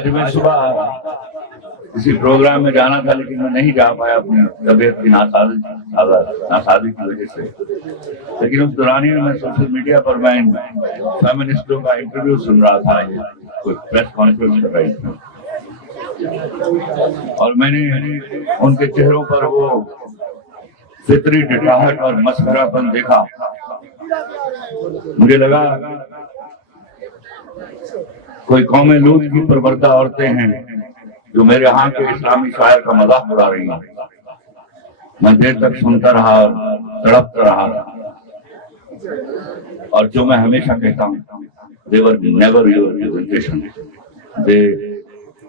आज मैं सुबह किसी प्रोग्राम में जाना था, लेकिन मैं नहीं जा पाया अपनी तबीयत की नासाजी की वजह से। लेकिन उस दौरान ही मैं सोशल मीडिया पर मैं फेमिनिस्टों का इंटरव्यू सुन रहा था, कोई प्रेस कॉन्फ्रेंस कर रही थी, और मैंने उनके चेहरों पर वो फितरी डटाहट और मस्करापन देखा। मुझे लगा कोई कौमे लूट की परवरदा औरतें हैं जो मेरे यहाँ के इस्लामी शायर का मजाक उड़ा रही हैं। मैं देर तक सुनता रहा और तड़पता रहा, और जो मैं हमेशा कहता हूँ, they were never your representation, they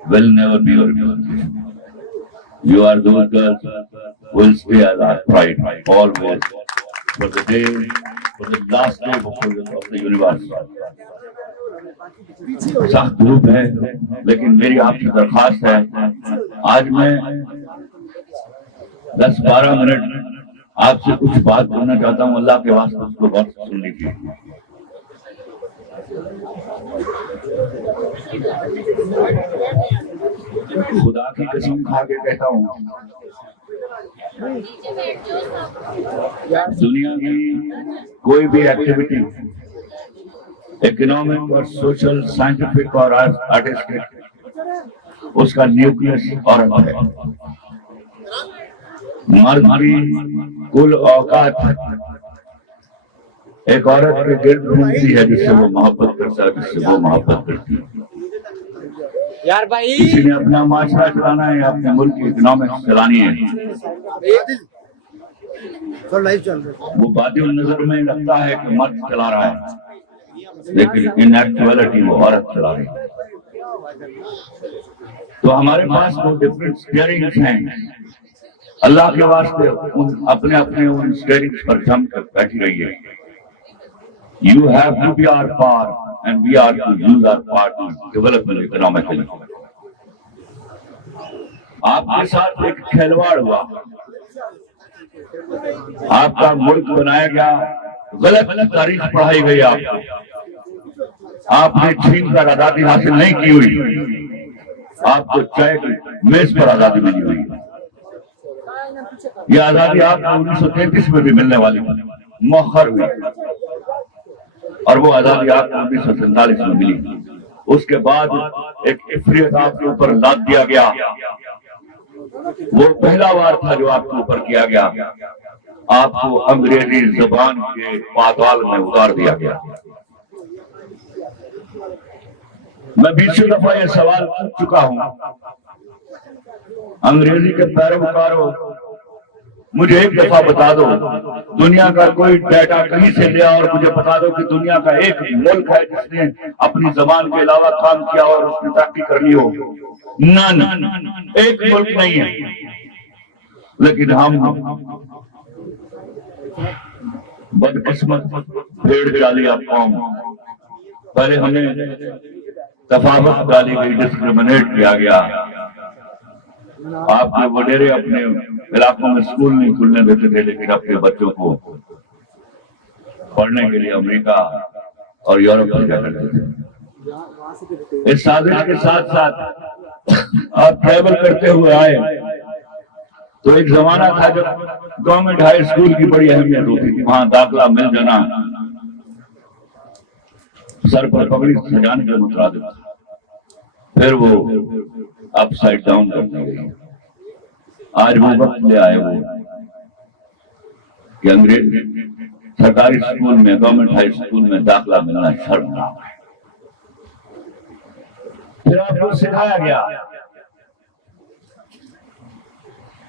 will never be your representation. You are those girls who will stay as our pride always for the day, for the last day of the universe. सख्त धूप है, लेकिन मेरी आपसे दरखास्त है, आज मैं 10-12 मिनट आपसे कुछ बात करना चाहता हूँ। अल्लाह के वास्ते उसको गौर से सुन लीजिए। खुदा की कसम खा के कहता हूँ, दुनिया की कोई भी एक्टिविटी, इकोनॉमिक और सोशल, साइंटिफिक और आर्टिस्टिक, उसका न्यूक्लियस औरत है। मर्द की कुल औकात एक औरत के गिर्द घूमती है, जिससे वो मोहब्बत करता है, जिससे वो मोहब्बत करती है। यार भाई, किसी ने अपना माशरा चलाना है, अपने मुल्क की इकोनॉमिक्स चलानी है, वो बातें नजर में लगता है कि मर्द चला रहा है, लेकिन इन एक्चुअलिटी वो औरत चला रही है। तो हमारे पास वो डिफरेंट स्टीयरिंग्स हैं। अल्लाह के वास्ते अपने अपने उन स्टीयरिंग्स पर जम कर बैठी रही है। You have to be our part and we are to use our part to develop economically. आपके साथ एक खिलवाड़ हुआ, आपका मुल्क बनाया गया, गलत तारीख पढ़ाई गई, आपने छीन कर आजादी हासिल नहीं की हुई, आपको चाय की मेज पर आजादी मिली हुई। यह आजादी आपको 1933 में भी मिलने वाली मौखर हुई, और वो आजादी आपको 1947 में मिली। उसके बाद एक इफरियत आपके ऊपर लाद दिया गया, वो पहला वार था जो आपके ऊपर किया गया। आपको अंग्रेजी जुबान के पाताल में उतार दिया गया। मैं 20 दफा यह सवाल पूछ चुका हूं, अंग्रेजी के पैरोकारों, मुझे एक दफा बता दो, दुनिया का कोई डाटा कहीं से ले और मुझे बता दो कि दुनिया का एक मुल्क है जिसने अपनी जबान के अलावा काम किया और उसने तरक्की कर ली हो। नन, एक मुल्क नहीं है। लेकिन हम बदकिस्मत भेड़ डाली आप कौम, पहले हमें तफावत डाली गई, डिस्क्रिमिनेट किया गया। आपके वडेरे अपने इलाकों में स्कूल नहीं खुलने देते थे, लेकिन अपने बच्चों को पढ़ने के लिए अमेरिका और यूरोप में जा करते थे। इस साजिश के साथ साथ आप ट्रैवल करते हुए आए, तो एक जमाना था जब गवर्नमेंट हाई स्कूल की बड़ी अहमियत होती थी, वहां दाखिला मिल जाना सर पर पगड़ी सजाने के मुताबिक, फिर वो अपसाइड डाउन करती गई। आज वो वक्त ले आए वो कि अंग्रेज सरकारी स्कूल में, गवर्नमेंट हाई स्कूल में दाखिला मिलना शर्मनाक है। फिर आपको सिखाया गया,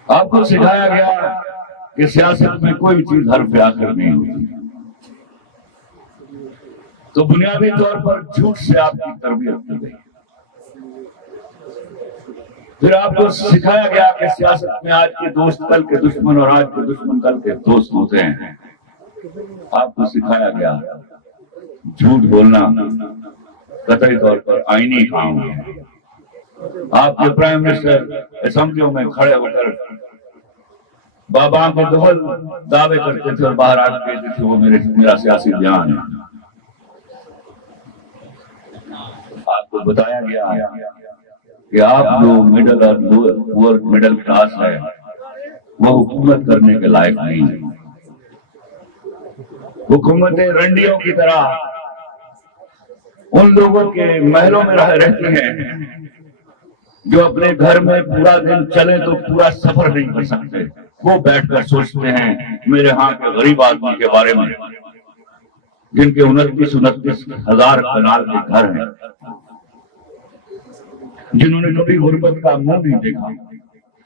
आपको सिखाया गया कि सियासत में कोई चीज हर्फ आखिर नहीं होती। तो बुनियादी तौर पर झूठ से आपकी तरबियत की गई। फिर आपको सिखाया गया कि सियासत में आज के दोस्त कल के दुश्मन और आज के दुश्मन कल के दोस्त होते हैं। आपको सिखाया गया झूठ बोलना कतई तौर पर आईनी काम है। आपके प्राइम मिनिस्टर असेंबलियों में खड़े होकर बाबा के दोहल दावे करते थे और बाहर आके कहते थे वो मेरा सियासी बयान है। आपको बताया गया कि आप जो मिडिल और लोअर मिडिल क्लास है वो हुकूमत करने के लायक नहीं है। हुकूमतें रंडियों की तरह उन लोगों के महलों में रहती हैं जो अपने घर में पूरा दिन चले तो पूरा सफर नहीं कर सकते। वो बैठकर सोचते हैं मेरे यहाँ के गरीब आदमी के बारे में जिनके 29 हजार कनाल के घर हैं, जिन्होंने कभी गुर्बत का मुंह नहीं देखा,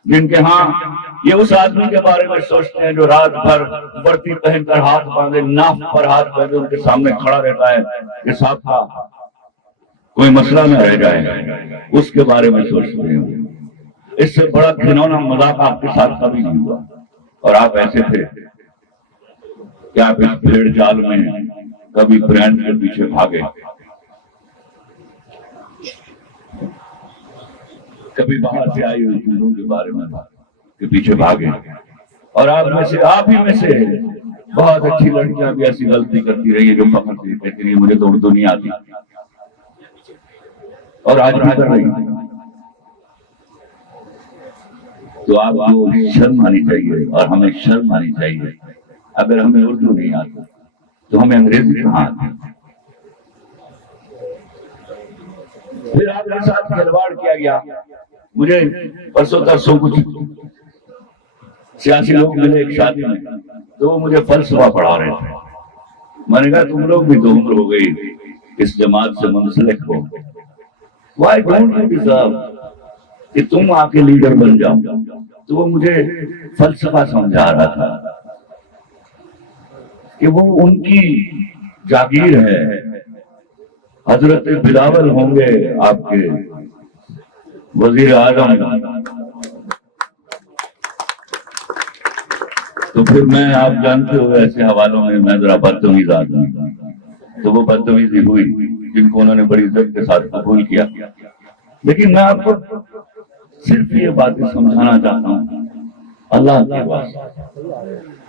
जिनके हाँ ये उस आदमी के बारे में सोचते हैं जो रात भर वर्दी पहनकर हाथ बांधे नाफ पर हाथ बांधे उनके सामने खड़ा रहता है कि साहब था कोई मसला न रह जाए, उसके बारे में सोचते हैं। इससे बड़ा घिनौना मजाक आपके साथ कभी नहीं हुआ। और आप ऐसे थे कि आप इस भेड़ जाल में कभी ब्रांड के पीछे भागे, कभी बाहर से आई हुई चीजों के बारे में के पीछे भागे। और आप ही में से बहुत अच्छी लड़कियां भी ऐसी गलती करती रही है जो फखर से कहती है मुझे तो उर्दू नहीं आती, और आज भी कर रही है। तो आपको शर्म आनी चाहिए और हमें शर्म आनी चाहिए। अगर हमें उर्दू नहीं आती तो हमें अंग्रेजी कहाँ आती। फिर आपके साथ खिलवाड़ किया गया। मुझे परसों तरसों कुछ सियासी लोग मिले एक शादी में, तो वो मुझे फलसफा पढ़ा रहे थे। मैंने कहा तुम लोग भी तो उम्र हो गई इस जमात से मुंसलिक हो, वाई डोंट यू डिजर्व कि तुम आके लीडर बन जाओ। तो वो मुझे फलसफा समझा रहा था कि वो उनकी जागीर है, हजरत बिलावल होंगे आपके वजीर आजम। तो फिर मैं आप जानते हो ऐसे हवालों में मैं जरा बदतमीज आदमी, तो वो बदतमीजी हुई जिनको उन्होंने बड़ी इज्जत के साथ कबूल किया। लेकिन मैं आपको सिर्फ ये बातें समझाना चाहता हूँ, अल्लाह के वास्ते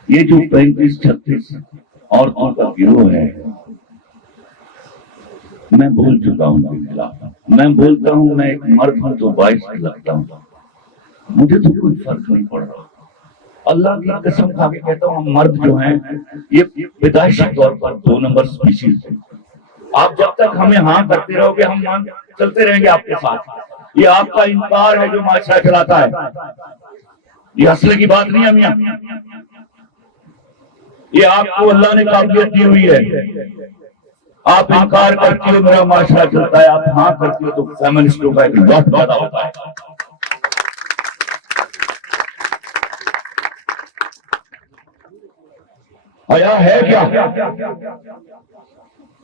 ये जो 35-36 औरतों का गिरोह है, मैं बोल चुका हूँ उनके खिलाफ। मैं बोलता हूँ मैं एक मर्द हूं तो 22 लगता हूँ, मुझे तो कोई फर्क नहीं पड़ रहा। अल्लाह की कसम खा के कहता हूँ हम मर्द जो हैं ये पैदाइशी तौर पर 2 नंबर स्पीशीज है। आप जब तक हमें हाँ करते रहोगे हम चलते रहेंगे आपके साथ। ये आपका इनकार है जो माशरा चलाता है, ये असले की बात नहीं है मियां। ये आपको अल्लाह ने काबिलियत दी हुई है। आप इनकार करते हो मेरा माशरा चलता है, आप हाँ करते हो तो फेमिनिस्टों का एक लॉट पैदा होता है। हया है क्या?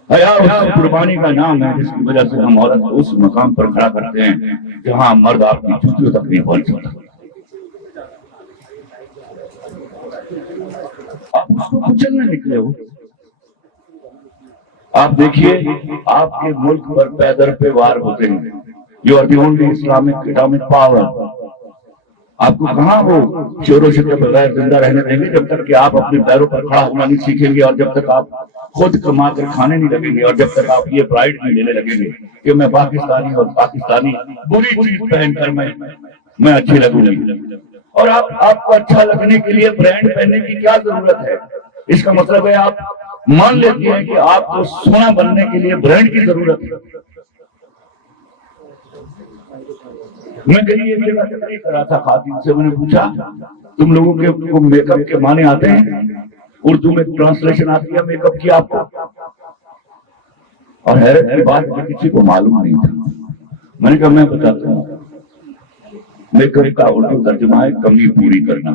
हया उस कुर्बानी का नाम है जिसकी वजह से हम औरत को उस मकाम पर खड़ा करते हैं जहां मर्द आपकी जूतियों तक नहीं पहुंच सकता। आप उसको कुचलने निकले हो। आप देखिए आपके मुल्क पर पैदर पे वार होते हैं। You are the only Islamic atomic power. आपको कहां वो शोरों के बगैर जिंदा रहने देंगे जब तक कि आप अपने पैरों पर खड़ा होना नहीं सीखेंगे, और जब तक आप खुद कमा कर खाने नहीं लगेंगे, और जब तक आप ये प्राइड नहीं लेने लगेंगे कि मैं पाकिस्तानी और पाकिस्तानी बुरी चीज पहनकर मैं अच्छी लगूंगी। और आपको अच्छा लगने के लिए ब्रांड पहनने की क्या जरूरत है? इसका मतलब है आप मान लेते हैं कि आपको सोना बनने के लिए ब्रांड की जरूरत है। मैं कहीं एक जगह तकरीर कर रहा था, खातिन से मैंने पूछा तुम लोगों के मेकअप के माने आते हैं? उर्दू में ट्रांसलेशन आती है मेकअप की आपको? और हैरत की बात है किसी को मालूम नहीं था। मैंने कहा मैं बताता हूँ, मेकअप का उर्दू तर्जुमा है कमी पूरी करना।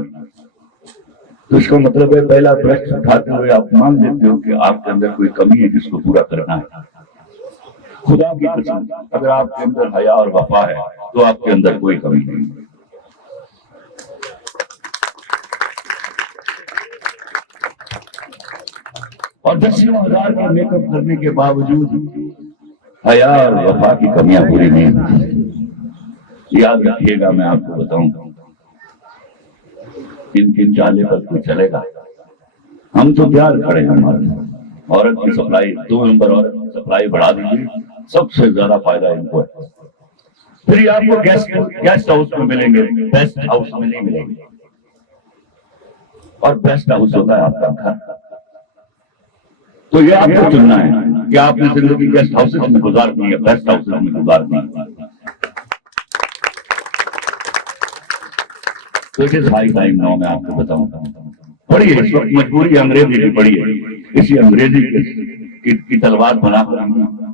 तो इसका मतलब है पहला ब्रश उठाते हुए आप मान लेते हो कि आपके अंदर कोई कमी है जिसको पूरा करना है। खुदा की कसम अगर आपके अंदर हया और वफा है तो आपके अंदर कोई कमी नहीं है। और 10,000 का मेकअप करने के बावजूद हया और वफा की कमियां पूरी नहीं होती। याद रखिएगा, मैं आपको बताऊं, किन चाले पर कोई चलेगा। हम तो तैयार खड़े हैं। हमारे औरत की सप्लाई 2 नंबर औरत की सप्लाई बढ़ा दीजिए, सबसे ज्यादा फायदा इनको है। फिर ये आपको गेस्ट हाउस में मिलेंगे, बेस्ट हाउस में नहीं मिलेंगे। और बेस्ट हाउस होता है आपका घर। तो ये आपको चुनना है कि आपने जिंदगी गेस्ट हाउसेज में गुजारनी है, बेस्ट हाउसेज में गुजारनी है। तो it is high time now, मैं आपको बताऊंगा। पढ़िए, इस वक्त मजबूरी अंग्रेजी की पढ़िए। इसी अंग्रेजी की तलवार बनाकर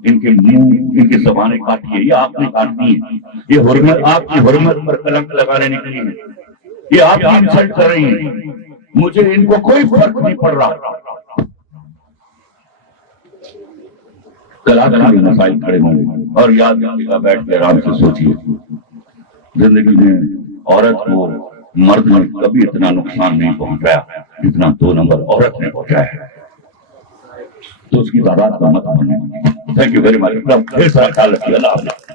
इनके मुंह, इनकी जबानें काटिए। ये आपने काटनी है। ये हुर्मत, आपकी हुर्मत पर कलंक लगाने निकली है। ये आपकी इंसल्ट कर रही है। मुझे इनको कोई फर्क नहीं पड़ रहा। कल आखिरी मसाइल खड़े होंगे। और याद रखिएगा, बैठ के आराम से सोचिए, जिंदगी में औरत को मर्द ने कभी इतना नुकसान नहीं पहुंचाया जितना 2 नंबर औरत ने पहुंचाया है। तो उसकी तादाद का मत बनने। Thank you very much. ढेर सारा ख्याल रखिए। अल्लाह हाफ़िज़।